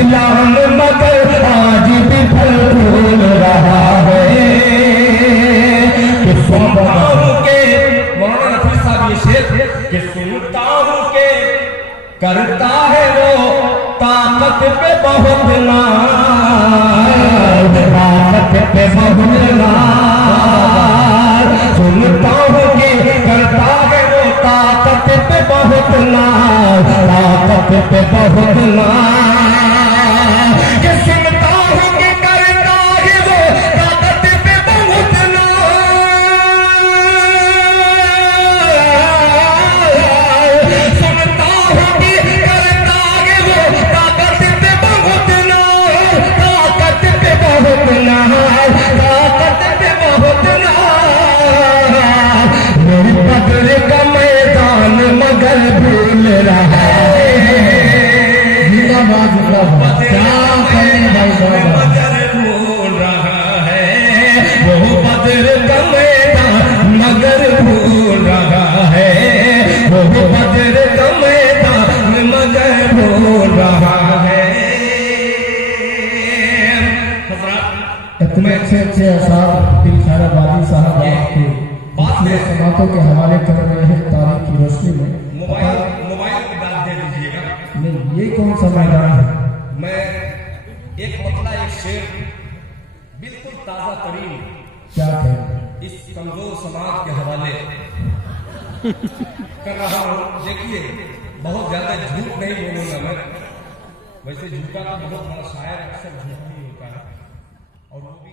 जिलान मगर आज भी फल फूल रहा है। कि सुनता हूँ के मौलाना रफी साहब ये शेर कि सुनता हूँ के करता है वो ताकत पे बहुत नाज, ताकत पे बहुत नाज। सुनता हूँ कि करता है वो ताकत पे बहुत नाज, ताकत पे बहुत नाज। कि सुनता हूँ कि करता है वो ताकत पे बहुत नाज। सुनता हूँ कि करता है वो ताकत पे बहुत नाज, ताकत पे बहुत नाज, ताकत पे बहुत नाज। मेरी कब्र का मैदान मगर भूल रहा है। जिंदाबाद जिंदाबाद, क्या कहें भाई साहब, मगर भूल रहा है। वो बदर का मैदान मगर भूल रहा है। वो बदर का मैदान मगर भूल रहा है। इतने अच्छे अच्छे असार दिलशाराबादी साहब आपके पिछले समातों के हवाले कर रहे हैं तारीख की रोशनी में। मोबाइल की बात दे दीजिएगा। नहीं, ये कौन सा मैदान है? मैं एक पतला एक शेर बिल्कुल ताजा तरीन क्या कहें? इस कमजोर समाज के हवाले कर रहा हूँ। देखिए, बहुत ज्यादा झूठ नहीं बोलूंगा मैं, वैसे झूठा का बहुत बड़ा शायर अक्सर झूठ ही होता है और वो भी